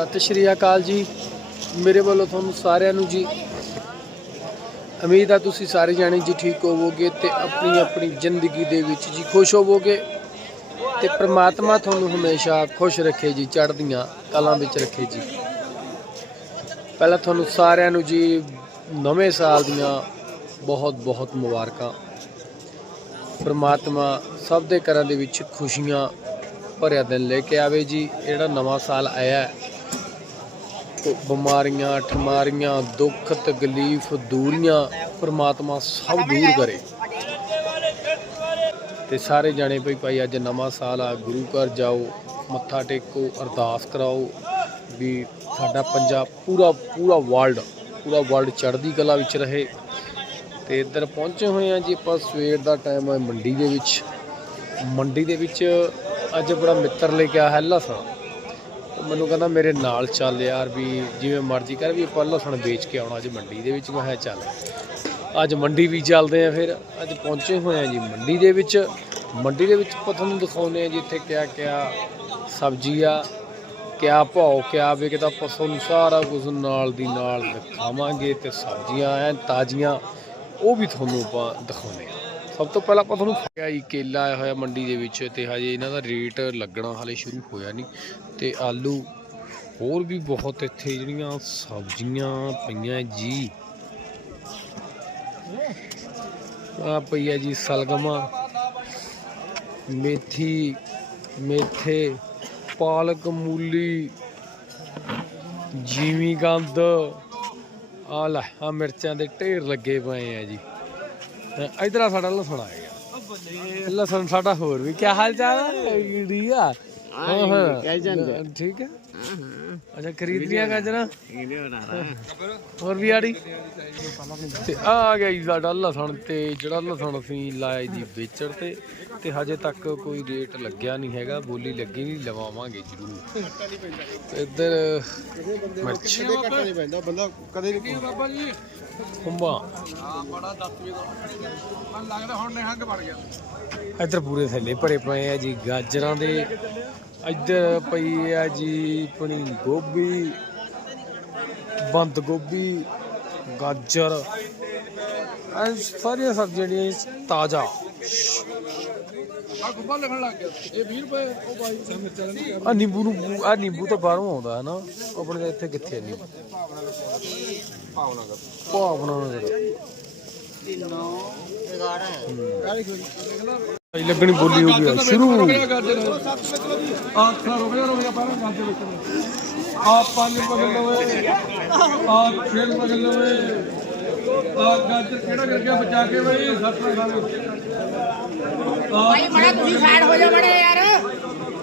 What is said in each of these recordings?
ਸਤਿ ਸ਼੍ਰੀ ਅਕਾਲ ਜੀ। ਮੇਰੇ ਵੱਲੋਂ ਤੁਹਾਨੂੰ ਸਾਰਿਆਂ ਨੂੰ ਜੀ ਉਮੀਦ ਆ ਤੁਸੀਂ ਸਾਰੇ ਜਾਣੇ ਜੀ ਠੀਕ ਹੋਵੋਗੇ ਤੇ ਆਪਣੀ ਆਪਣੀ ਜ਼ਿੰਦਗੀ ਦੇ ਵਿੱਚ ਜੀ ਖੁਸ਼ ਹੋਵੋਗੇ ਤੇ ਪ੍ਰਮਾਤਮਾ ਤੁਹਾਨੂੰ ਹਮੇਸ਼ਾ ਖੁਸ਼ ਰੱਖੇ ਜੀ ਚੜ੍ਹਦੀਆਂ ਕਲਾਂ ਵਿੱਚ ਰੱਖੇ ਜੀ। ਪਹਿਲਾਂ ਤੁਹਾਨੂੰ ਸਾਰਿਆਂ ਨੂੰ ਜੀ ਨਵੇਂ ਸਾਲ ਦੀਆਂ ਬਹੁਤ ਬਹੁਤ ਮੁਬਾਰਕਾਂ। ਪ੍ਰਮਾਤਮਾ ਸਭ ਦੇ ਘਰਾਂ ਦੇ ਵਿੱਚ ਖੁਸ਼ੀਆਂ ਭਰਿਆ ਦਿਨ ਲੈ ਕੇ ਆਵੇ ਜੀ ਜਿਹੜਾ ਨਵਾਂ ਸਾਲ ਆਇਆ ਹੈ, ਬਿਮਾਰੀਆਂ, ਠਮਾਰੀਆਂ, ਦੁੱਖ, ਤਕਲੀਫ, ਦੂਰੀਆਂ ਪ੍ਰਮਾਤਮਾ ਸਭ ਦੂਰ ਕਰੇ। ਤੇ ਸਾਰੇ ਜਾਣੇ ਭਈ ਭਾਈ ਅੱਜ ਨਵਾਂ ਸਾਲ ਆ, ਗੁਰੂ ਘਰ ਜਾਓ, ਮੱਥਾ ਟੇਕੋ, ਅਰਦਾਸ ਕਰਾਓ ਵੀ ਸਾਡਾ ਪੰਜਾਬ ਪੂਰਾ ਪੂਰਾ ਵਰਲਡ ਪੂਰਾ ਵਰਲਡ ਚੜ੍ਹਦੀ ਕਲਾ ਵਿੱਚ ਰਹੇ। ਤੇ ਇੱਧਰ ਪਹੁੰਚੇ ਹੋਏ ਆ ਜੀ ਆਪਾਂ, ਸਵੇਰ ਦਾ ਟਾਈਮ ਹੈ ਮੰਡੀ ਦੇ ਵਿੱਚ। ਮੰਡੀ ਦੇ ਵਿੱਚ ਅੱਜ ਬੜਾ ਮਿੱਤਰ ਲੈ ਕੇ ਆਇਆ ਹੈ ਲਸਣ ਉਹ ਮੈਨੂੰ ਕਹਿੰਦਾ ਮੇਰੇ ਨਾਲ ਚੱਲ ਯਾਰ ਵੀ ਜਿਵੇਂ ਮਰਜ਼ੀ ਕਰ, ਵੀ ਆਪਾਂ ਲਸਣ ਵੇਚ ਕੇ ਆਉਣਾ ਅੱਜ ਮੰਡੀ ਦੇ ਵਿੱਚ। ਮੈਂ ਕਿਹਾ ਚੱਲ, ਅੱਜ ਮੰਡੀ ਵੀ ਚੱਲਦੇ ਆ ਫਿਰ, ਅੱਜ ਪਹੁੰਚੇ ਹੋਏ ਆ ਜੀ ਮੰਡੀ ਦੇ ਵਿੱਚ। ਮੰਡੀ ਦੇ ਵਿੱਚ ਆਪਾਂ ਤੁਹਾਨੂੰ ਦਿਖਾਉਂਦੇ ਆ ਜੀ ਇੱਥੇ ਕਿਆ ਕਿਆ ਸਬਜ਼ੀ ਆ, ਕਿਆ ਭਾਅ, ਕਿਆ ਵਿਕਦਾ ਆਪਾਂ ਤੁਹਾਨੂੰ ਸਾਰਾ ਕੁਝ ਨਾਲ ਦੀ ਨਾਲ ਦਿਖਾਵਾਂਗੇ ਤੇ ਸਬਜ਼ੀਆਂ ਐ ਤਾਜ਼ੀਆਂ, ਉਹ ਵੀ ਤੁਹਾਨੂੰ ਆਪਾਂ ਦਿਖਾਉਂਦੇ ਆ। ਸਭ ਤੋਂ ਪਹਿਲਾਂ ਆਪਾਂ ਤੁਹਾਨੂੰ ਕਿਹਾ ਜੀ, ਕੇਲਾ ਆਇਆ ਹੋਇਆ ਮੰਡੀ ਦੇ ਵਿੱਚ ਤੇ ਹਜੇ ਇਹਨਾਂ ਦਾ ਰੇਟ ਲੱਗਣਾ ਹਾਲੇ ਸ਼ੁਰੂ ਹੋਇਆ ਨਹੀਂ ਤੇ ਆਲੂ ਹੋਰ ਵੀ ਬਹੁਤ ਇੱਥੇ ਜਿਹੜੀਆਂ ਸਬਜ਼ੀਆਂ ਪਈਆਂ ਜੀ। ਆ ਹੈ ਜੀ ਸ਼ਲਗਮਾ, ਮੇਥੀ, ਮੇਥੇ, ਪਾਲਕ ਮੂਲੀ, ਜੀਵੀ ਗੰਦ ਆ ਲੈ ਆ ਮਿਰਚਾਂ ਦੇ ਢੇਰ ਲੱਗੇ ਪਏ ਆ ਜੀ। ਇਧਰ ਆ ਸਾਡਾ ਲਸਣ ਆ ਗਿਆ। ਲਸਣ ਸਾਡਾ ਹੋਰ ਵੀ। ਕੀ ਹਾਲ ਚਾਲ ਹੈ ਹਾਂ ਠੀਕ ਹੈ ਅੱਛਾ ਖਰੀਦ ਲਿਆ ਗਾਜਰਾਂ? ਹੋਰ ਵੀ ਆੜੀ? ਤੇ ਆ ਆ ਗਿਆ ਜੀ ਸਾਡਾ ਲਸਣ ਤੇ ਜਿਹੜਾ ਲਸਣ ਅਸੀਂ ਲਾਇਆ ਜੀ ਵੇਚਣ ਤੇ ਤੇ ਹਜੇ ਤੱਕ ਕੋਈ ਰੇਟ ਲੱਗਿਆ ਨਹੀਂ ਹੈਗਾ। ਬੋਲੀ ਲੱਗੀ ਨਹੀਂ ਲਵਾਵਾਂਗੇ ਜ਼ਰੂਰ। ਇੱਧਰ ਮਿਰਚ ਘੱਟਾ ਨਹੀਂ ਪੈਂਦਾ ਬੰਦਾ ਕਦੇ ਨਹੀਂ ਬਾਬਾ ਜੀ? ਖੁੰਬਾਂ ਬੜਾ 10 ਵਜੇ ਦਾ ਮਨ ਲੱਗਦਾ ਹੁਣ ਨਿਹੰਗ ਬਣ ਗਿਆ ਇੱਧਰ ਪੂਰੇ ਥੱਲੇ ਭਰੇ ਪਏ ਆ ਜੀ ਗਾਜਰਾਂ ਦੇ। ਇੱਧਰ ਪਈ ਆ ਜੀ ਆਪਣੀ ਗੋਭੀ ਬੰਦ ਗੋਭੀ ਗਾਜਰ। ਐ ਸਾਰੀਆਂ ਸਬਜ਼ੀਆਂ ਜਿਹੜੀਆਂ ਤਾਜ਼ਾ। ਆ ਗੁੱਬਾ ਲੱਗਣ ਲੱਗ ਗਿਆ। ਇਹ 20 ਰੁਪਏ ਉਹ ਬਾਈ ਮਿਰਚਾਂ ਦੀ ਆ ਨਿੰਬੂ ਨੂੰ ਆ ਨਿੰਬੂ ਤਾਂ ਬਾਹਰੋਂ ਆਉਂਦਾ ਹੈ ਨਾ। ਆਪਣੇ ਇੱਥੇ ਕਿੱਥੇ ਹੈ ਨਿੰਬੂ? ਭਾਵਨਾ ਕਰ ਭਾਵਨਾ ਨਾਲ ਜਿਹੜਾ ਭਾਈ ਲੱਗਣੀ ਬੋਲੀ ਹੋ ਗਈ ਸ਼ੁਰੂ। ਆ ਖਾ ਰੁਕ ਜਾ ਰੁਕ ਜਾ ਪਹਿਲਾਂ ਗਾਜਰ ਵਿੱਚ ਆ ਪੰਜ ਪਗਲ ਲਵੇ ਆ ਛੇਲ ਪਗਲ ਲਵੇ। ਆ ਗਾਜਰ ਕਿਹੜਾ ਕਰ ਗਿਆ ਬਚਾ ਕੇ ਬਈ? ਸੱਤ ਨਾ ਖਾਵੇ ਭਾਈ ਬੜਾ ਤੁਸੀਂ ਸਾਈਡ ਹੋ ਜਾ ਬੜੇ ਯਾਰ।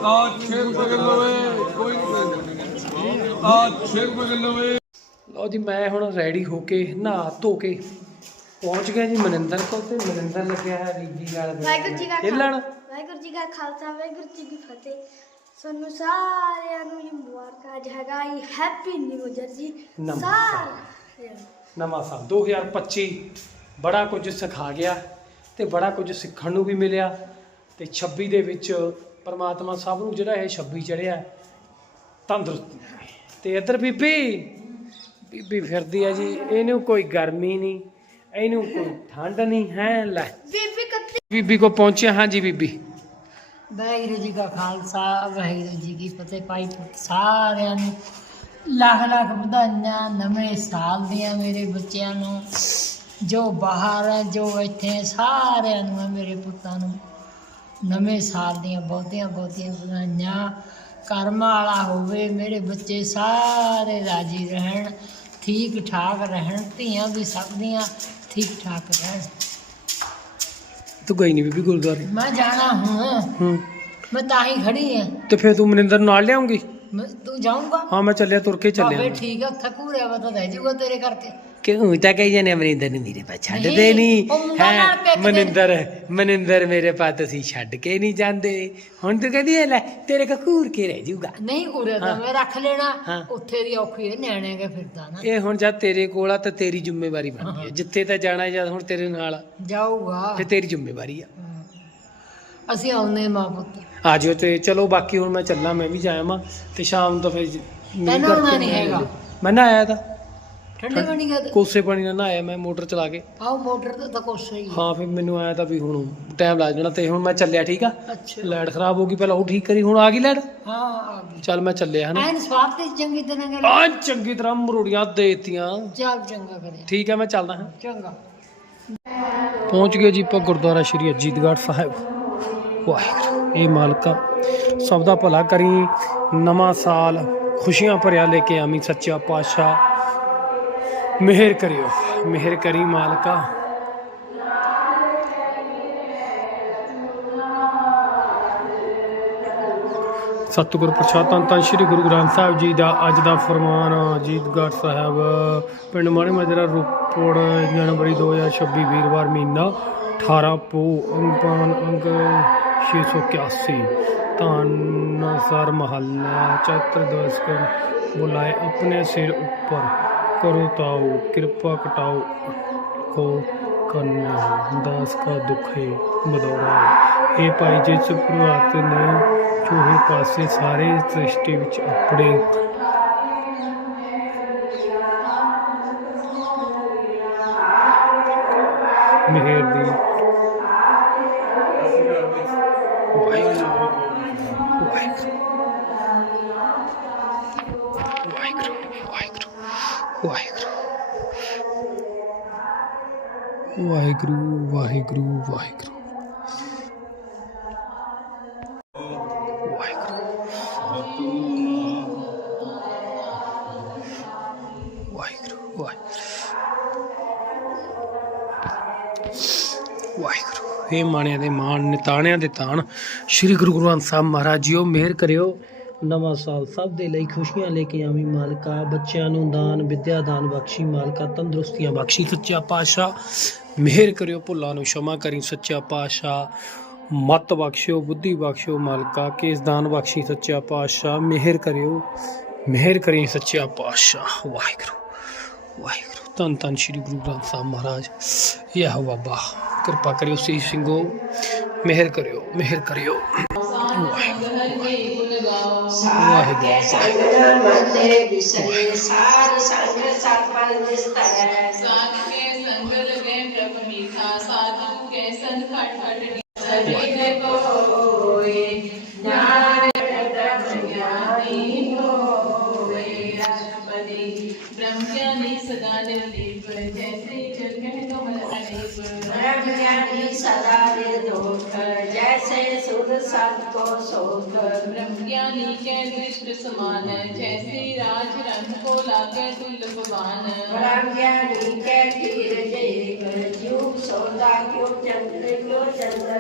ਆ ਛੇਲ ਪਗਲ ਲਵੇ ਕੋਈ ਨਹੀਂ। ਆ ਛੇਲ ਪਗਲ ਲਵੇ। ਲਓ ਜੀ ਮੈਂ ਹੁਣ ਰੈਡੀ ਹੋ ਕੇ ਨਹਾ ਧੋ ਕੇ ਪਹੁੰਚ ਗਿਆ ਜੀ ਮਨਿੰਦਰ ਕੋਲ ਤੇ ਮਨਿੰਦਰ ਲੱਗਿਆ ਹੈ ਬੀਬੀ ਨਾਲ ਵਾਹਿਗੁਰੂ ਜੀ ਕਾ ਖੇਲਣ ਵਾਹਿਗੁਰੂ ਜੀ ਕਾ ਖਾਲਸਾ ਵਾਹਿਗੁਰੂ ਜੀ ਕੀ ਫਤਿਹ ਤੁਹਾਨੂੰ ਸਾਰਿਆਂ ਨੂੰ ਜੀ ਮੁਬਾਰਕਾਂ ਅੱਜ ਹੈਗਾ ਜੀ ਹੈਪੀ ਨਿਊ ਇਅਰ ਜੀ। ਸਾਰਿਆਂ। ਨਵਾਂ ਸਾਲ 2025 ਬੜਾ ਕੁਝ ਸਿਖਾ ਗਿਆ ਤੇ ਬੜਾ ਕੁਝ ਸਿੱਖਣ ਨੂੰ ਵੀ ਮਿਲਿਆ ਤੇ 26 ਦੇ ਵਿੱਚ ਪ੍ਰਮਾਤਮਾ ਸਭ ਨੂੰ ਜਿਹੜਾ ਇਹ 26 ਚੜਿਆ ਤੰਦਰੁਸਤੀ। ਤੇ ਇੱਧਰ ਬੀਬੀ ਬੀਬੀ ਫਿਰਦੀ ਆ ਜੀ। ਇਹਨੂੰ ਕੋਈ ਗਰਮੀ ਨਹੀਂ ਇਹਨੂੰ ਕੋਈ ਠੰਡ ਨਹੀਂ ਹੈ ਲੈ। ਬੀਬੀ ਕੱਤੀ ਬੀਬੀ ਕੋ ਪਹੁੰਚਿਆ ਹਾਂ ਜੀ ਬੀਬੀ। ਵਾਹਿਗੁਰੂ ਜੀ ਕਾ ਖਾਲਸਾ ਵਾਹਿਗੁਰੂ ਜੀ ਕੀ ਫਤਿਹ। ਭਾਈ ਪੁੱਤ ਸਾਰਿਆਂ ਨੂੰ ਲੱਖ ਲੱਖ ਵਧਾਈਆਂ ਨਵੇਂ ਸਾਲ ਦੀਆਂ ਮੇਰੇ ਬੱਚਿਆਂ ਨੂੰ। ਜੋ ਬਾਹਰ ਹੈ ਜੋ ਇੱਥੇ ਹੈ, ਸਾਰਿਆਂ ਨੂੰ ਹੈ ਮੇਰੇ ਪੁੱਤਾਂ ਨੂੰ। ਨਵੇਂ ਸਾਲ ਦੀਆਂ ਬਹੁਤੀਆਂ ਬਹੁਤੀਆਂ ਵਧਾਈਆਂ। ਕਰਮਾਂ ਵਾਲਾ ਹੋਵੇ ਮੇਰੇ ਬੱਚੇ ਸਾਰੇ ਰਾਜੀ ਰਹਿਣ। ਠੀਕ ਠਾਕ ਰਹਿਣ ਧੀਆਂ ਵੀ ਸਭ ਦੀਆਂ ਠੀਕ ਠਾਕ ਰਹਿਣ। ਤੂੰ ਗਈ ਨਹੀਂ ਬੀਬੀ ਗੁਰਦੁਆਰੇ? ਮੈਂ ਜਾਣਾ ਹੁਣ। ਹੂੰ। ਮੈਂ ਤਾਂ ਹੀ ਖੜੀ ਹਾਂ ਤੇ ਫਿਰ ਤੂੰ ਮਨਿੰਦਰ ਨੂੰ ਨਾਲ ਲਿਆਉਂਗੀ? ਮੈਂ- ਤੂੰ ਜਾਊਂਗਾ? ਹਾਂ ਮੈਂ ਚੱਲਿਆ ਤੁਰ ਕੇ ਬਾਬੇ ਚੱਲਿਆ ਠੀਕ ਆ ਉੱਥੇ ਘੂਰਿਆ ਵਾ ਤਾਂ ਰਹਿ ਜਾਊਗਾ ਤੇਰੇ ਕਰਕੇ। ਕਿਉਂ ਤਾਂ ਕਹੀ ਜਾਂਦੇ ਮਨਿੰਦਰ ਨੂੰ ਮੇਰੇ ਪਾ ਛੱਡਦੇ ਨਹੀਂ, ਨਹੀਂ ਉਹ ਮੁੰਡਾ ਨਾਲ ਹੈ ਪਿੱਟ ਦੇ। ਮਨਿੰਦਰ ਮਨਿੰਦਰ ਮੇਰੇ ਪਾ ਤੁਸੀਂ ਛੱਡ ਕੇ ਨਹੀਂ ਜਾਂਦੇ। ਹੁਣ ਤੂੰ ਕਹਿੰਦੀ ਐ ਲੈ ਤੇਰੇ ਕੋ ਘੂਰ ਕੇ ਰਹਿ ਜਾਊਗਾ। ਨਹੀਂ ਘੂਰਿਆ ਤਾਂ ਮੈਂ ਰੱਖ ਲੈਣਾ। ਉੱਥੇ ਦੀ ਔਖੀ ਹੈ ਨਿਆਣੇ ਕੇ ਫਿਰਦਾ ਨਾ। ਇਹ ਹੁਣ ਜਦ ਤੇਰੇ ਕੋਲ ਆ ਤਾਂ ਤੇਰੀ ਜ਼ਿੰਮੇਵਾਰੀ ਬਣਦੀ ਹੈ। ਜਿੱਥੇ ਤਾਂ ਜਾਣਾ ਜਦ ਹੁਣ ਤੇਰੇ ਨਾਲ ਆ, ਜਾਊਗਾ। ਫਿਰ ਤੇਰੀ ਜ਼ਿੰਮੇਵਾਰੀ ਆ। ਹਮ। ਅਸੀਂ ਆਉਨੇ ਮਾਂ ਪੁੱਤ। ਆ ਜਿਓ ਤੇ ਚਲੋ ਬਾਕੀ ਹੁਣ ਮੈਂ ਚੱਲਾਂ ਮੈਂ ਵੀ ਜਾਇਆ ਮਾਂ ਤੇ ਸ਼ਾਮ ਤੋਂ ਫਿਰ ਮੀਂਹ ਤੈਨੂੰ ਆਉਣਾ ਕਰਕੇ ਨਹੀਂ ਹੈਗਾ। ਮੈਂ ਨਾ ਆਇਆ ਤਾਂ। ਠੰਡੇ ਪਾਣੀ ਗਿਆ ਤੇ ਕੋਸੇ ਪਾਣੀ ਨਾਲ ਨਹਾਇਆ ਮੈਂ ਮੋਟਰ ਚਲਾ ਕੇ। ਆਓ ਮੋਟਰ ਤੇ ਤਾਂ ਕੁਛ ਸਹੀ ਹੈ। ਹਾਂ ਫਿਰ ਮੈਨੂੰ ਆਇਆ ਤਾਂ ਵੀ ਹੁਣ ਟਾਈਮ ਲੱਗ ਜਾਣਾ ਤੇ ਹੁਣ ਮੈਂ ਚੱਲਿਆ ਠੀਕ ਆ? ਅੱਛਾ। ਲਾਈਟ ਖਰਾਬ ਹੋ ਗਈ ਪਹਿਲਾਂ ਉਹ ਠੀਕ ਕਰੀ ਹੁਣ ਆ ਗਈ ਲਾਈਟ? ਹਾਂ ਆ ਗਈ। ਚੱਲ ਮੈਂ ਚੱਲਿਆ ਹਨਾ? ਐਨ ਸਵਾਦ ਤੇ ਚੰਗੀ ਤਰ੍ਹਾਂ ਕਰ ਆ ਚੰਗੀ ਤਰ੍ਹਾਂ ਮਰੋੜੀਆਂ ਦੇਤੀਆਂ। ਚੱਲ ਚੰਗਾ ਕਰਿਆ ਠੀਕ ਹੈ ਮੈਂ ਚੱਲਦਾ ਹਾਂ। ਚੰਗਾ। ਪਹੁੰਚ ਗਏ ਜੀ ਆਪਾਂ ਗੁਰਦੁਆਰਾ ਸ਼੍ਰੀ ਅਜੀਤਗੜ੍ਹ ਸਾਹਿਬ। ਵਾਹਿਗੁਰੂ। ਇਹ ਮਾਲਕਾ ਸਭ ਦਾ ਭਲਾ ਕਰੀ। ਨਵਾਂ ਸਾਲ ਖੁਸ਼ੀਆਂ ਭਰਿਆ ਲੈ ਕੇ ਆਵੀਂ ਸੱਚਾ ਪਾਤਸ਼ਾਹ। ਮਿਹਰ ਕਰਿਓ, ਮਿਹਰ ਕਰੀ ਮਾਲਕਾ। ਸਤਿਗੁਰ ਪ੍ਰਸਾਦ ਧੰਨ ਧੰਨ ਸ੍ਰੀ ਗੁਰੂ ਗ੍ਰੰਥ ਸਾਹਿਬ ਜੀ ਦਾ ਅੱਜ ਦਾ ਫਰਮਾਨ ਅਜੀਤਗੜ੍ਹ ਸਾਹਿਬ। ਪਿੰਡ ਮਾਣੇ ਮਾਜਰਾ ਰੋਪੜ, ਜਨਵਰੀ 2026 ਵੀਰਵਾਰ ਮਹੀਨਾ 18 ਪੋ, ਅੰਗਪਾਨ, ਅੰਗ 681 ਧੰਨ ਮਹੱਲਾ, ਚਤਰ ਦਸਕ ਬੁਲਾਏ ਆਪਣੇ ਸਿਰ ਉੱਪਰ। ਕਰੋ ਤਾਓ, ਕਿਰਪਾ ਕਟਾਓ ਕੋ ਕੰਨਾ ਦਾਸ ਕਾ ਦੁੱਖ ਹੈ ਬਦੌੜਾ ਇਹ ਭਾਈ ਜਿਸ ਪ੍ਰਭਾਤ ਨੇ ਚੋਹੇ ਪਾਸੇ ਸਾਰੇ ਸ੍ਰਿਸ਼ਟੀ ਵਿੱਚ ਆਪਣੇ ਵਾਹਿਗੁਰੂ। ਵਾਹਿਗੁਰੂ ਵਾਹਿਗੁਰੂ ਵਾਹਿਗੁਰੂ। ਵਾਹਿਗੁਰੂ। ਵਾਹਿਗੁਰੂ। ਵਾਹਿਗੁਰੂ ਇਹ ਮਾਣਿਆਂ ਦੇ ਮਾਣ, ਨਿਤਾਣਿਆਂ ਦੇ ਤਾਣ। ਸ੍ਰੀ ਗੁਰੂ ਗ੍ਰੰਥ ਸਾਹਿਬ ਮਹਾਰਾਜ ਜੀਓ, ਮਿਹਰ ਕਰਿਓ। नवा साल सब दे खुशियाँ लेके आवी मालिका बच्चों दान विद्या दान बख्शी मालिका तंदुरुस्तियाँ बख्शी सच्चा पातशाह मेहर करो भुला क्षमा करी सच्चा पातशाह मत बख्शो बुद्धि बख्शो मालिका केस दान बख्शी सच्चा पातशाह मेहर करियो मेहर करी सच्चा पातशाह वाहगुरु वाहगुरु धन धन श्री गुरु ग्रंथ साहब महाराज यह बाबा कृपा करियो शीर सिंह मेहर करियो मेहर करियो सार संग सत्पन विस्तर साध के संग लगे प्रभ मीठा साधु के संग खट खट सभी ने कोए ज्ञान प्रभ ज्ञानी होए राष्ट्रपति ब्रह्मज्ञानी सदा निर्दीप जैसे जल में कमल अनेक ब्रह्मज्ञानी सदा निर्दोष सत को सोख ब्रह्म ज्ञानी जय दृष्ट समान जैसे राज रंग को लागे दुर्लभवान ब्रह्म ज्ञानी जय धीर जय क्यों सौदा क्यों चंद्र क्यों चंद्र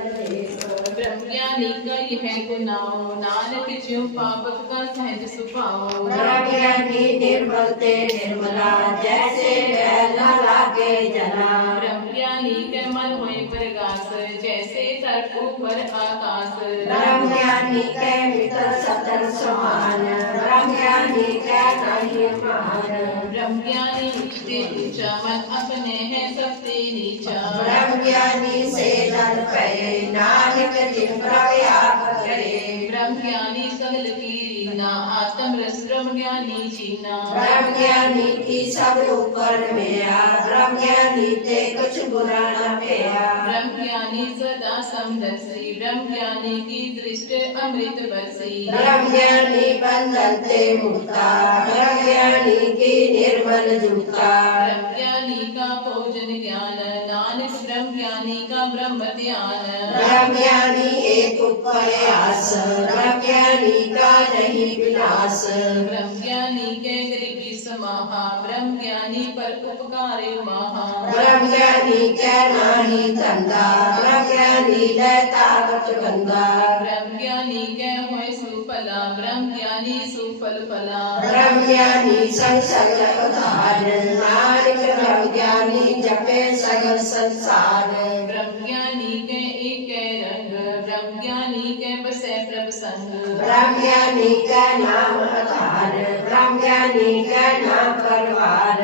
ब्रह्मज्ञानी का यह गुनाओ नानक ज्यों पापक का सहज सुभाओ ब्रह्मज्ञानी निर्मल ते निर्मला जैसे बैल लागे जला। ब्रह्मज्ञानी के होए प्रकाश जैसे तर्क ऊपर आकाश। ब्रह्मज्ञानी के मित्र सतन समान। ब्रह्मज्ञानी के नहीं मान ब्रह्मज्ञानी से ऊँचा मन अपने है सबसे। नीचा ब्रह्मज्ञानी से नर परे नानक जिन प्रयाग करे ब्रह्मज्ञानी सगल की रीना आत्म रस ब्रह्मज्ञानी चीना। ब्रह्मज्ञानी की सब ऊपर मेरा ब्रह्मज्ञानी ते कुछ बुरा न पेया ब्रह्मज्ञानी सदा समदर्शी ब्रह्मज्ञानी की दृष्टि अमृत बरसी। ब्रह्मज्ञानी बंधन ते मुक्ता ब्रह्मज्ञानी की निर्मल जूता ब्रह्मज्ञानी का भोजन ज्ञान नानक ज्ञानी का ब्रह्म ध्यान ज्ञानी एक उपाय आसन ज्ञानी का नहीं विलास ब्रह्म ज्ञानी के गरीबी समाहा ब्रह्म ज्ञानी पर उपकारे महा ब्रह्म ज्ञानी के नाही धंधा ब्रह्म ज्ञानी ले ताकत गंदा ब्रह्म ज्ञानी के होय सुफला ब्रह्म ज्ञानी सुफल फला ब्रह्म ज्ञानी संग संग उधार नानक ब्रह्म ज्ञानी जप सगल संसार ब्रह्मज्ञानी के एक रंग ब्रह्मज्ञानी के बसे प्रभ संग ब्रह्मज्ञानी का नाम आधार ब्रह्मज्ञानी का नाम परवार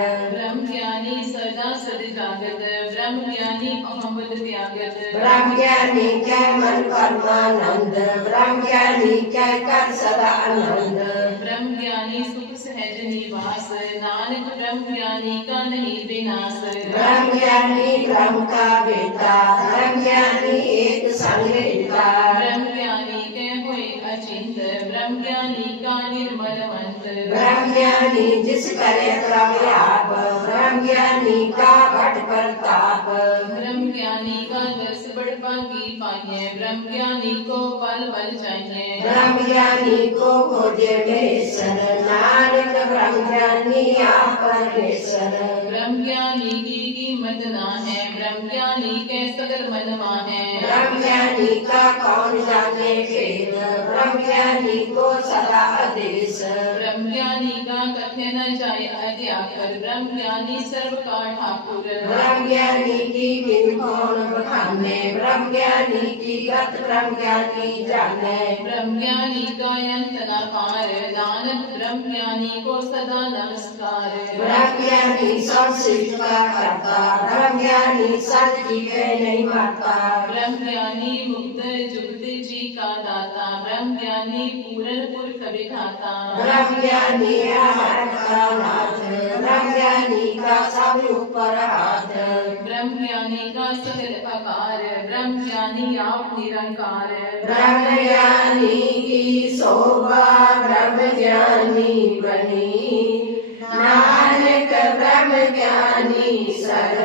ब्रह्मज्ञानी कै मन परमानंद ब्रह्मज्ञानी कै कर सदा आनंद ब्रह्मज्ञानी सुख सहज निवास नानक ब्रह्मज्ञानी का नहीं विनाश। ब्रह्मज्ञानी ब्रह्म का बेटा ब्रह्मज्ञानी एक संग ब्रह्मज्ञानी के हुए अचिंत ब्रह्मज्ञानी का निर्मल मंत ब्रह्मज्ञानी जिस करे क्रम आप ब्रह्मज्ञानी का घट प्रताप। ब्रह्म दस बड़ पागी पाइए ब्रह्म ज्ञानी को पल पल चाहिए। ब्रह्म ज्ञानी को खोजे बेसन नानक ब्रह्म ज्ञानी आप परमेश्वर ब्रह्म ज्ञानी की कीमत ना है ब्रह्म ज्ञानी के सगर मनवा है ब्रह्म ज्ञानी का कौन जाने भेद ब्रह्म ज्ञानी को सदा आदेश ब्रह्म ज्ञानी का कथ्य न जाय अध्याकर ब्रह्म ज्ञानी सर्व का ठाकुर ब्रह्म ज्ञानी की बिन कौन बखाने ब्रह्म ज्ञानी की गत ब्रह्म ज्ञानी जाने ब्रह्म ज्ञानी का अंत न पार नानक ब्रह्म ज्ञानी को सदा नमस्कार ब्रह्म ज्ञानी सब सृष्टि का करता ब्रह्म ज्ञानी सत जीवे नहीं मारता। ब्रह्म ज्ञानी मुक्त जुगत जी का दाता ब्रह्म ज्ञानी पूरन पुरख विधाता ब्रह्म ज्ञानी ब्रह्म ज्ञानी का सब ऊपर हाथ। ब्रह्म ज्ञानी का सकल आकार ब्रह्म ज्ञानी आप निरंकार। ब्रह्म ज्ञानी की शोभा ब्रह्म ज्ञानी बनी। नानक ब्रह्म ज्ञानी सर्वदा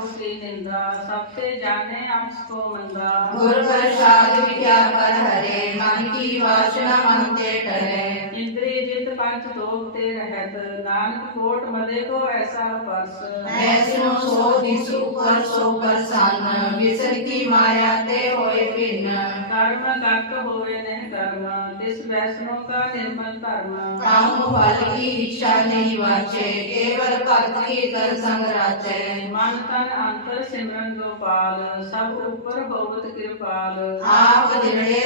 ਸੁਨੈ ਕਹੋ ਕੀ ਨਿੰਦਾ ਸਭ ਤੇ ਜਾਣੇ ਅੰਸ ਕੋ ਮੰਦਾ ਗੁਰ ਪ੍ਰਸਾਦ ਵਿਦਿਆ ਪਰ ਹਰੇ ਮਨ ਕੀ ਵਾਸਨਾ ਮਨ ਤੇ ਟਰੇ ਇੰਦਰੀ ਜਿਤ ਪੰਚ ਤੋਪ ਤੇ ਰਹਿਤ ਨਾਨਕ ਕੋਟ ਮਦੇ ਕੋ ਐਸਾ ਪਰਸ। ਐਸਨੋ ਸੋ ਦਿਸ ਉਪਰ ਸੋ ਪ੍ਰਸੰਨ ਵਿਸਰ ਕੀ ਮਾਇਆ ਤੇ ਹੋਏ ਭਿੰਨ। ਕਰਮ ਕਰਤ ਹੋਏ ਨਹਿ ਕਰਮ ਤਿਸ ਵੈਸਨੋ ਕਾ ਨਿਰਮਲ ਧਰਮ। ਕਾਮ ਫਲ ਕੀ ਇੱਛਾ ਨਹੀਂ ਵਾਚੇ ਕੇਵਲ ਭਗਤ ਕੀ ਕਰ ਸੰਗ ਰਾਚੇ। ਮਨ ਤਨ ਅੰਤਰ ਸਿਮਰਨ ਗੋਪਾਲ ਸਭ ਉਪਰ ਹੋਵਤ ਕਿਰਪਾਲ। ਆਪ ਦਿਲੜੇ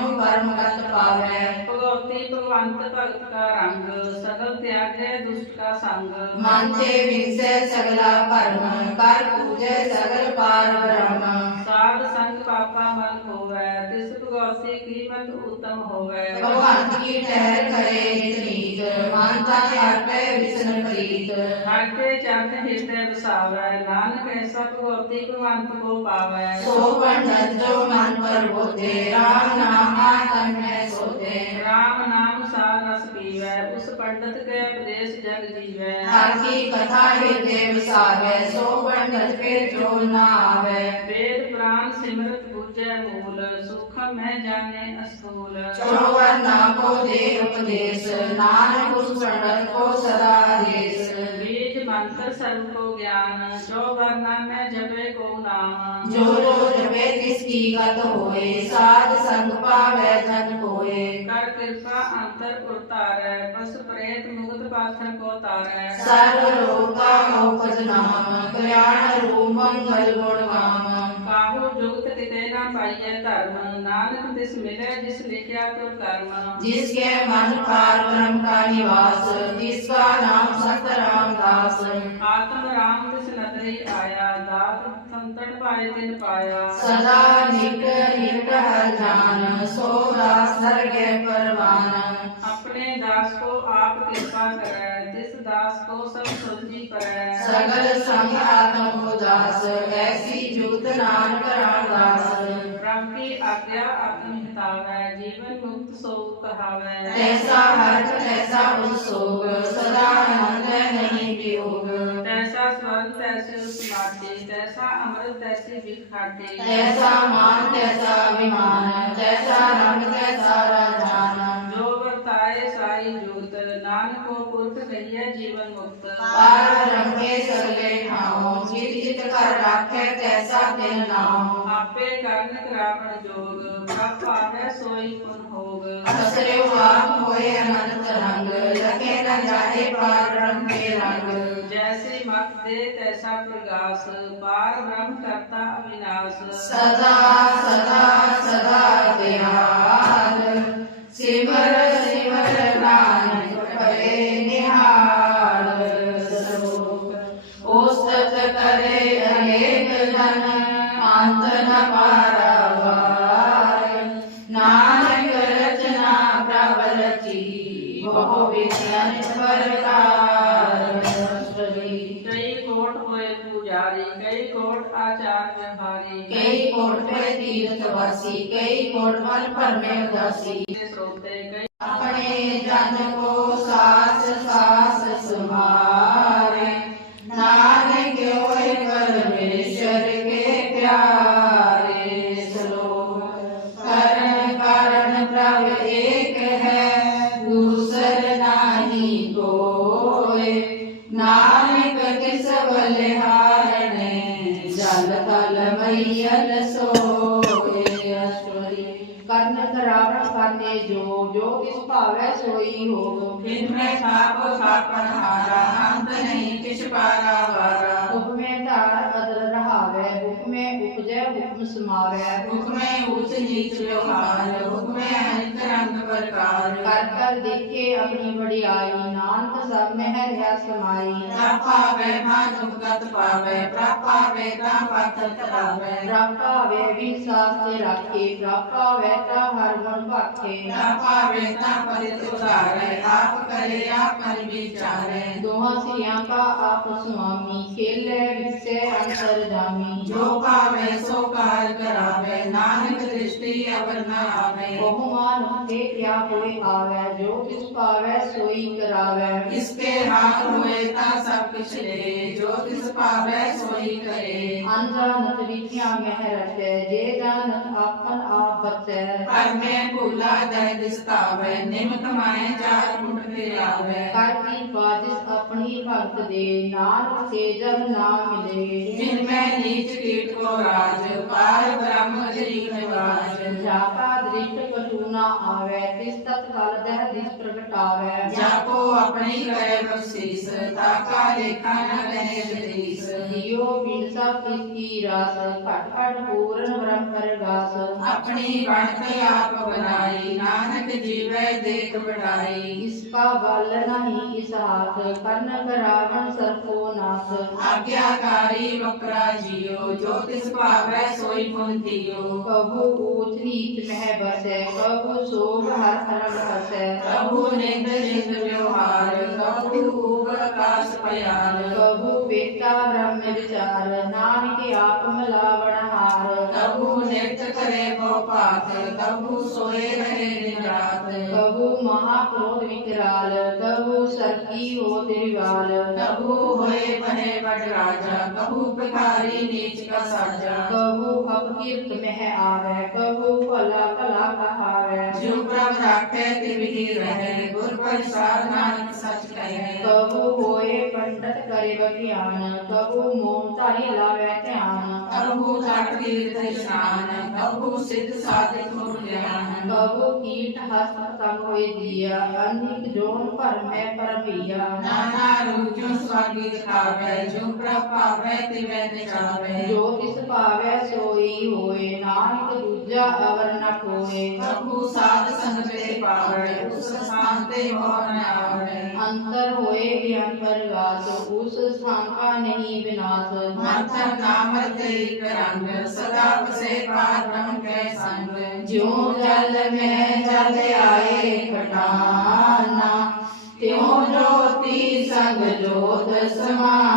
ਅਵਰਾ ਨਾਮ ਜਪਾਵੇ ਨਾਨਕ ਹੋਏ ਵੈਸ਼ਨੋ ਪਰਮ ਗਤ ਪਾਵੇ ਭਗਵਤੀ ਭਗਵੰਤ ਭਗਤ ਕਾ ਰੰਗ ਸਗਲ ਤਿਆਗੈ ਦੁਸ਼ਟ ਕਾ ਸੰਗ। ਮਨ ਤੇ ਵਿਗਸੈ ਸਗਲਾ ਭਰਮ ਕਰ ਪੂਜੈ ਸਗਲ ਪਾਰ ਬ੍ਰਹਮ। ਸਾਧ ਸੰਗ ਪਾਪਾ ਮਨ ਹੋਵੈ ਤਿਸ ਭਗਵਤੀ ਕੀਮਤ ਉਤਮ ਹੋਵੈ। ਭਗਵੰਤ ਕੀ ਟਹਿਰ ਕਰੇ ਨਿਤ ਨੀਤ ਮਨ ਤਨ ਅਰਪੈ ਵਿਸਨ ਪ੍ਰੀਤ। ਹਰ ਕੇ ਚਰਨ ਹਿਰਦੈ ਵਸਾਵੈ ਨਾਨਕ ਐਸਾ ਭਗਵਤੀ ਭਗਵੰਤ ਕੋ ਪਾਵੈ। ਸੋ ਪੰਡਤ ਜੋ ਮਨ ਪਰ ਹੋਤੇ ਰਾਮ ਨਾਮ ਆਤਮ ਹੈ ਸੋਤੇ ਰਾਮ ਨਾਮ ਸਾਰ ਰਸ ਪੀਵੈ ਉਸ ਪੰਡਤ ਕੇ ਉਪਦੇਸ਼ ਜਗ ਜੀਵੈ। ਹਰ ਕੀ ਕਥਾ ਹਿਰਦੇ ਵਸਾਵੇ ਸੋ ਪੰਡਤ ਫਿਰ ਜੋ ਨਾ ਆਵੇ। ਨਾਮ ਸਿਮਰਤ ਬੁਝੈ ਮੂਲ ਸੁਖ ਮੈਂ ਜਾਣੈ ਅਸਤੂਲ ਚੋਵਰ ਨਾਮ ਕੋ ਦੇ ਉਪਦੇਸ਼ ਨਾਨਕ ਉਸ ਸਰਣ ਕੋ ਸਦਾ ਦੇਸ ਬੀਜ ਮੰਤਰ ਸਰਬ ਕੋ ਗਿਆਨ ਚੋਵਰ ਨਾਮੈ ਜਪੇ ਕੋ ਨਾਮ। ਜੋ ਜੋ ਜਪੇ ਤਿਸ ਕੀ ਗਤ ਹੋਏ ਸਾਧ ਸੰਗ ਪਾਵੈ ਜਨ ਕੋਏ। ਕਰ ਕਿਰਪਾ ਅੰਤਰ ਉਰਤਾਰੈ ਪਸ ਪ੍ਰੇਤ ਮੁਗਤ ਪਾਥਰ ਕੋ ਤਾਰੈ। ਸਰਬ ਰੋਗਾ ਮੋਕਜ ਨਾਮ ਕਲਿਆਣ ਰੂਪ ਮੰਗਲ ਗੁਣ ਨਾਮ ਤੇ ਕਹਿਣਾ ਪਾਈਐ ਧਰਮ ਨਾਨਕ ਤਿਸ ਮਿਲੇ ਜਿਸ ਲਿਖਿਆ ਤੁਰ ਧਰਮ ਜਿਸ ਕੇ ਮਨ ਪਾਰ ਬ੍ਰਹਮ ਕਾ ਨਿਵਾਸ ਜਿਸ ਕਾ ਨਾਮ ਸਤ ਰਾਮ ਦਾਸ ਆਤਮ ਰਾਮ ਤਿਸ ਨਦਰੀ ਆਇਆ ਦਾਤ ਸੰਤਨ ਪਾਏ ਤਿਨ ਪਾਇਆ ਸਦਾ ਨਿਕ ਨਿਕ ਹਰ ਜਾਨ ਸੋ ਦਾਸ ਸਰਗੇ ਪਰਵਾਨ। ਆਪਣੇ ਦਾਸ ਕੋ ਆਪ ਕਿਰਪਾ ਕਰੈ ਜਿਸ ਦਾਸ ਕੋ ਸਭ ਸੁਲਝੀ ਕਰੈ। ਸਗਲ ਸੰਗ ਆਤਮ ਉਦਾਸ ਐਸੀ ਗੁਤ ਨਾਨਕ ਰਾਮਦਾਸ ਪ੍ਰਭ ਕੀ ਆਗਿਆ ਆਪਣੀ ਹਤਾਵੈ ਜੀਵਨ ਮੁਕਤ ਸੋ ਕਹਾਵੈ। ਤੈਸਾ ਹਰ ਤੈਸਾ ਉਸੋਗ ਸਦਾ ਆਨੰਦ ਨਹੀਂ ਵਿਯੋਗ। ਤੈਸਾ ਸਵਨ ਤੈਸੇ ਸਮਾਦੇ ਤੈਸਾ ਅਮਰ ਤੈਸੇ ਵਿਖਾਦੇ। ਤੈਸਾ ਮਾਨ ਤੈਸਾ ਅਭਿਮਾਨ ਤੈਸਾ ਰੰਗ ਤੈਸਾ ਰਾਜਾਨ ਜੋ ਵਰਤਾਏ ਸਾਈ ਜੋਤ ਨਾਨਕੋ ਪੁਰਖ ਕਹੀਏ ਜੀਵਨ ਮੁਕਤ। ਪਾਰ ਰੰਗੇ ਸਰਲੇ ਜਿਤ ਕਰ ਰਾਖੈ ਤੈਸਾ ਤਿਨ ਨਾਉ ਆਪੇ ਕਰਨ ਕਰਾਵਣ ਜੋਗ ਪ੍ਰਭ ਆਵੇ ਸੋਈ ਪੁਨ ਹੋਗ। ਅਸਰੇ ਆਪ ਹੋਏ ਅਨੰਤ ਰੰਗ ਲਖੇ ਨ ਜਾਏ ਪਾਰ ਬ੍ਰਹਮ ਕੇ ਰੰਗ। ਜੈਸੇ ਮਤ ਦੇ ਤੈਸਾ ਪ੍ਰਗਾਸ ਪਾਰ ਬ੍ਰਹਮ ਕਰਤਾ ਅਵਿਨਾਸ਼। ਸਦਾ ਸਦਾ ਸਦਾ ਦਿਆਲ ਸਿਮਰ ਵਾਸੀ ਕਈ ਕੋਟ ਮਨ ਭਰਮੇ ਉਦਾਸੀ। ਦੇ ਸੋਤੇ ਕਈ ਆਪਣੇ ਥਾਪ ਥਾਪਨ ਹਾਰਾ ਅੰਤ ਨਹੀਂ ਕਿਛ ਪਾਰਾ ਵਾਰਾ। ਹੁਕਮੇ ਉਪਜੈ ਹੁਕਮ ਸਮਾਵੈ ਹੁਕਮੇ ਉਚ ਨੀਚ ਵਿਵਹਾਰ ਹੁਕਮੇ ਅਨਿਤ ਰੰਗ ਪ੍ਰਕਾਰ ਕਰ ਕਰ ਦੇਖੇ ਆਪਣੀ ਵਡਿਆਈ ਨਾਨਕ ਸਭ ਮਹਿ ਰਿਹਾ ਸਮਾਈ ਪਾਵੇ ਮਨ ਉਪਗਤ ਪਾਵੇ ਪ੍ਰਾਪਾਵੇ ਤਾਂ ਪਤ ਤਰਾਵੇ ਰਾਖਾਵੇ ਵੀ ਸਾਸ ਤੇ ਰਾਖੇ ਰਾਖਾਵੇ ਤਾਂ ਹਰ ਮਨ ਭਾਖੇ ਪਾਵੇ ਤਾਂ ਪਰਿਤ ਉਦਾਰੇ ਆਪ ਕਰੇ ਆਪ ਮਨ ਵਿਚਾਰੇ ਦੋਹਾਂ ਸਿਆਂ ਕਾ ਆਪ ਸੁਆਮੀ ਖੇਲੇ ਵਿਸੇ ਅੰਤਰ ਜਾਮੀ ਜੋ ਪਾਵੇ ਸੋ ਕਾਰ ਕਰਾਵੇ ਨਾਨਕ ਦ੍ਰਿਸ਼ਟੀ ਅਵਰ ਨ ਆਵੇ। ਬਹੁਮਾਨ ਤੇ ਕਿਆ ਹੋਏ ਆਵੈ ਜੋ ਕਿਸ ਪਾਵੈ ਸੋਈ ਕਰਾਵੈ। ਇਸਕੇ ਹਾਥ ਹੋਏ ਤਾਂ ਸਭ ਕਿਛ ਲੈ ਜੋ ਤਿਸ ਪਾਵੇ ਸੋਈ ਕਰੇ। ਅਨਜਾਨਤ ਵਿਖਿਆ ਮਹਿ ਰਖੈ ਜੇ ਜਾਣਤ ਆਪਨ ਆਪ ਬਚੈ। ਪਰ ਮੈਂ ਭੂਲਾ ਦੈ ਦਿਸਤਾਵੇ ਨਿਮਕ ਮਾਏ ਚਾਰ ਮੁੰਡ ਫਿਰਾਵੇ ਕਰ ਕੀ ਬਾਜਿਸ ਆਪਣੀ ਭਗਤ ਦੇ ਨਾਨਕ ਤੇ ਜਬ ਨਾ ਮਿਲੇ। ਜਿਨ ਮੈਂ ਨੀਚ ਕੀਟ ਮੁਰਾਜ ਪਾਰ ਬ੍ਰਹਮ ਜਰੀ ਨਿਵਾਜ ਜਾਪਾ ਦ੍ਰਿਸ਼ਟ ਕਛੂ ਨਾ ਆਵੇ ਤਿਸ ਤਤ ਕਲ ਦਹਿ ਦਿਸ ਪ੍ਰਗਟਾਵੇ। ਜਾਪੋ ਆਪਣੀ ਕਰੇ ਬਖਸ਼ੀਸ ਤਾਕਾ ਲੇਖਾ ਨ ਰਹੇ ਜਦੀਸ ਜਿਉ ਬਿਨ ਸਭ ਤਿਸ ਕੀ ਰਾਸ ਘਟ ਘਟ ਪੂਰਨ ਬ੍ਰਹਮ ਕਰ ਗਾਸ। ਆਪਣੀ ਬਣਤ ਆਪ ਬਨਾਈ ਨਾਨਕ ਜੀਵੈ ਦੇਖ ਬੜਾਈ ਇਸ ਕਾ ਬਲ ਨਹੀਂ ਇਸ ਹਾਥ ਕਰਨ ਕਰਾਵਣ ਸਰਪੋ आज्ञाकारी मकराजियो ज्योतिष पावै सोई मुंतियो। प्रभु ऊच नीच मह बसे प्रभु शोभ हर हरण हसे। प्रभु निंद निंद व्यवहार प्रभु ऊग आकाश पयान। प्रभु वेता ब्रह्म विचार नाम के आप लावण नेत्र करे भवपात कबू सोए रहे निरात कबू तबु महाक्रोध विकराल कबू सकी हो त्रिवाल कबू होए बहे बड़ राजा कबू प्रकारी नीच का साजा कबू अपकीर्त में आवे कबू कला कला कहावे। जो प्रभ राखे तिवही रहे गुर पर नानक सच कहे। कबू हो ਹੋਏ ਪੰਡਤ ਕਰੇ ਬਖਿਆਨ ਕਬੂ ਮੋਨ ਧਾਰੀ ਲਾਵੇ ਧਿਆਨ। ਕਬੂ ਜਟ ਤੀਰਥ ਇਸ਼ਨਾਨ ਕਬੂ ਸਿੱਧ ਸਾਧਿਕ ਹੋ ਗਿਆਨ। ਕਬੂ ਕੀਟ ਹਸਤ ਤੰਗ ਹੋਏ ਦੀਆ ਅਨਿਕ ਜੋਨ ਭਰਮੈ ਪਰਮੀਆ। ਨਾਨਾ ਰੂਪ ਜੋ ਸਵਾਗੀ ਦਿਖਾਵੇ ਜੋ ਪ੍ਰਭ ਭਾਵੇ ਤਿਵੇਂ ਨਿਚਾਵੇ। ਜੋ ਤਿਸ ਭਾਵੈ ਸੋਈ ਹੋਏ ਨਾਨਕ ਦੂਜਾ ਅਵਰ ਨ ਕੋਏ ਕਬੂ ਸਾਧ ਸੰਗ ਤੇ ਪਾਵੇ ਉਸ ਸਥਾਨ ਤੇ ਮੋਹ ਨ ਆਵੇ ਅੰਤਰ ਹੋਏ ਗਿਆਨ ਪਰਗਾਸ ਉਸ ਸਥਾਨ ਕਾ ਨਹੀਂ ਵਿਨਾਸ਼। ਮਰਥ ਨਾਮ ਤੇ ਇਕ ਰੰਗ ਸਦਾ ਵਸੇ ਪਾਰ ਬ੍ਰਹਮ ਕੇ ਸੰਗ। ਜਿਉ ਜਲ ਮੈਂ ਜਲ ਆਏ ਘਟਾਨਾ ਤਿਉ ਜੋਤੀ ਸੰਗ ਜੋਤ ਸਮਾਨਾ।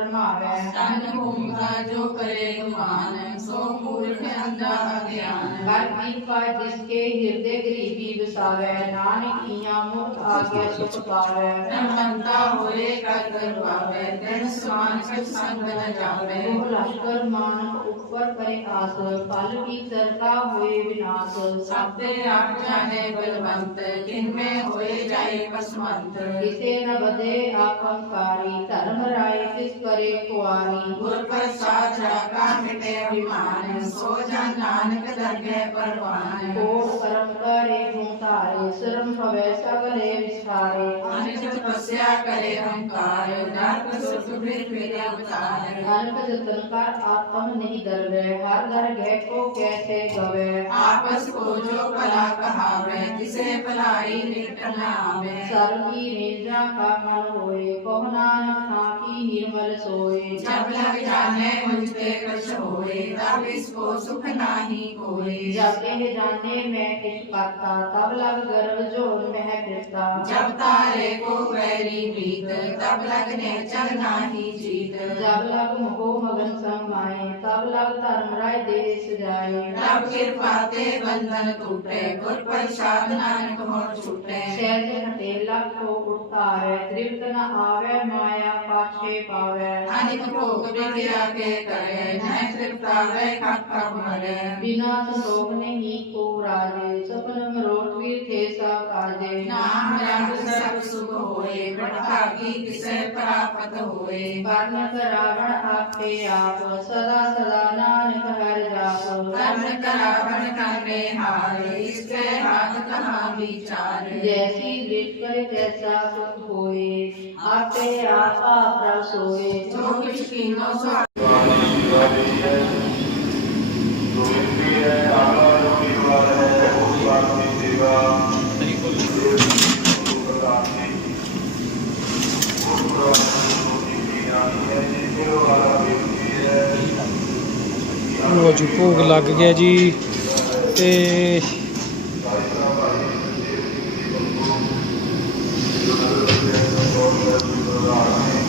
ਪਰਮਾਵੇ ਤਨ ਭੂਮਿਕਾ ਜੋ ਕਰੇ ਗੁਮਾਨ ਸੋ ਮੂਰਖ ਅੰਧਾ ਅਗਿਆਨ। ਹਰ ਕੀਪਾ ਜਿਸਕੇ ਹਿਰਦੇ ਗਰੀਬੀ ਵਸਾਵੇ ਨਾਨਕੀਆਂ ਮੁਖ ਆਗਿਆ ਸੁਖ ਪਾਵੇ। ਨਮੰਤਾ ਹੋਏ ਕਰ ਕਰਵਾਵੇ ਤਨ ਸਮਾਨ ਸਤ ਸੰਗ ਨ ਜਾਵੇ ਉਹ ਲਸ਼ਕਰ ਮਾਨਕ ਉੱਪਰ ਪਰੇ ਆਸ ਪਲ ਕੀ ਤਰਕਾ ਹੋਏ ਵਿਨਾਸ਼। ਸਭੇ ਆਪ ਜਾਣੇ ਬਲਵੰਤ ਕਿਨਮੇ ਹੋਏ ਜਾਏ ਪਸਮੰਤ ਕਿਸੇ ਨ ਬਦੇ ਆਪੰਕਾਰੀ ਧਰਮ ਰਾਏ ਤਿਸ ਕਰੇ ਕੁਆਰੀ ਗੁਰ ਪ੍ਰਸਾਦ ਰਾਗਾ ਮਿਟੇ ਅਭਿਮਾਨ ਸੋ ਜਨ ਨਾਨਕ ਦਰਗਹਿ ਪਰਵਾਨ। ਕੋਟ ਕਰਮ ਕਰੇ ਹੂੰ ਤਾਰੇ ਸ਼ਰਮ ਭਵੇ ਸਗਲੇ ਵਿਸਾਰੇ ਅਨਿਤ ਤਪੱਸਿਆ ਕਰੇ ਹੰਕਾਰ ਨਰਕ ਸੁਖ ਬਿਰ ਫਿਰ ਅਵਤਾਰ। ਨਾਨਕ ਜਤਨ ਕਰ ਆਤਮ ਨਹੀਂ ਦਰ ਗਹਿ ਕੋ ਕੈਸੇ ਗਵੇ ਆਪਸ ਕੋ ਜੋ ਭਲਾ ਕਹਾਵੇ ਤਿਸੇ ਭਲਾਈ ਨਿਕਟ ਨ ਆਵੇ ਸਰਬੀ ਰੇਜਾ ਕਾ ਮਨ ਹੋਏ ਕੋ ਨਾਨਕ ਥਾਂ ਕੀ ਨਿਰਮਲ ਸੋਏ ਜਬ ਲਗ ਜਾਣੇ ਮੁਝ ਤੇ ਕਛ ਹੋਏ ਤਬ ਇਸ ਕੋ ਸੁਖ ਨਾਹੀ ਕੋਏ ਜਬ ਇਹ ਜਾਣੇ ਮੈਂ ਕਿਛ ਕਰਤਾ ਤਬ ਲਗ ਗਰਵ ਜੋਨ ਮਹਿ ਫਿਰਤਾ ਜਬ ਤਾਰੇ ਕੋ ਵੈਰੀ ਪ੍ਰੀਤ ਤਬ ਲਗਨੇ ਚਲ ਨਾਹੀ ਜੀਤ ਜਬ ਲਗ ਮੋਹ ਮਗਨ ਸਮਾਏ ਤਬ ਲਗ ਧਰਮ ਰਾਏ ਦੇ ਸਜਾਏ ਤਬ ਕਿਰਪਾ ਤੇ ਬੰਧਨ ਟੂਟੇ ਗੁਰ ਪ੍ਰਸਾਦ ਨਾਨਕ ਮੋਰ ਛੁਟੇ। ਸਹਿਜ ਹਟੇ ਲਖੋ ਉਤਾਰੇ ਤ੍ਰਿਪਤ ਨ ਆਵੇ ਮਾਇਆ ਪਾਛੇ ਪਾਵੇ। ਅਨਿਕ ਭੋਗ ਵਿਦਿਆ ਕੇ ਕਰੇ ਨਹਿ ਤ੍ਰਿਪਤਾਵੇ ਖੱਪ ਮਰੇ। ਬਿਨਾ ਸੰਤੋਖ ਨਹੀਂ ਕੋ ਰਾਜੇ ਸਪਨ ਮਰੋਟ ਵੀ ਥੇ ਸਾ ਕਾਜੇ ਨਾਮ ਰੰਗ ਸਭ ਸੁਖ ਹੋਏ ਬਟਾਗੀ ਕਿਸੈ ਪ੍ਰਾਪਤ ਹੋਏ ਕਰਨ ਕਰਾਵਣ ਆਪੇ ਆਪ ਸਦਾ ਸਦਾ ਨਾਨਕ ਹਰਿ ਜਾਪ ਕਰਨ ਕਰਾਵਣ ਕਰਨੇ ਹਾਰੇ ਇਸਕੇ ਹਾਥ ਕਹਾਂ ਵਿਚਾਰ ਜੈਸੀ ਦ੍ਰਿਸ਼ ਕਰੇ ਤੈਸਾ ਸੁਖ ਹੋਏ ਆਪੇ ਆਪ ਆਪ ਸੋਏ ਜੋ ਕਿਛ ਕੀਨੋ ਸੋ ਲੋ ਜੀ, ਭੋਗ ਲੱਗ ਗਿਆ ਜੀ ਤੇ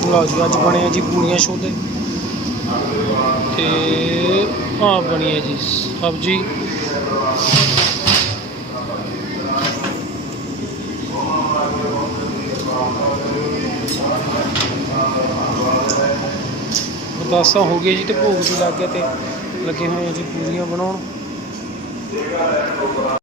ਲਓ ਜੀ, ਅੱਜ ਬਣੇ ਜੀ ਪੂੜੀਆਂ ਛੋਲੇ ਤੇ ਆ ਬਣੀ ਹੈ ਜੀ ਸਬਜੀ। ਬਤਾਸਾ ਹੋ ਗਈਆਂ ਜੀ ਤੇ ਭੋਗ ਵੀ ਲੱਗ ਗਿਆ ਤੇ ਲੱਗੇ ਹੋਏ ਆ ਜੀ ਪੂਰੀਆਂ ਬਣਾਉਣ।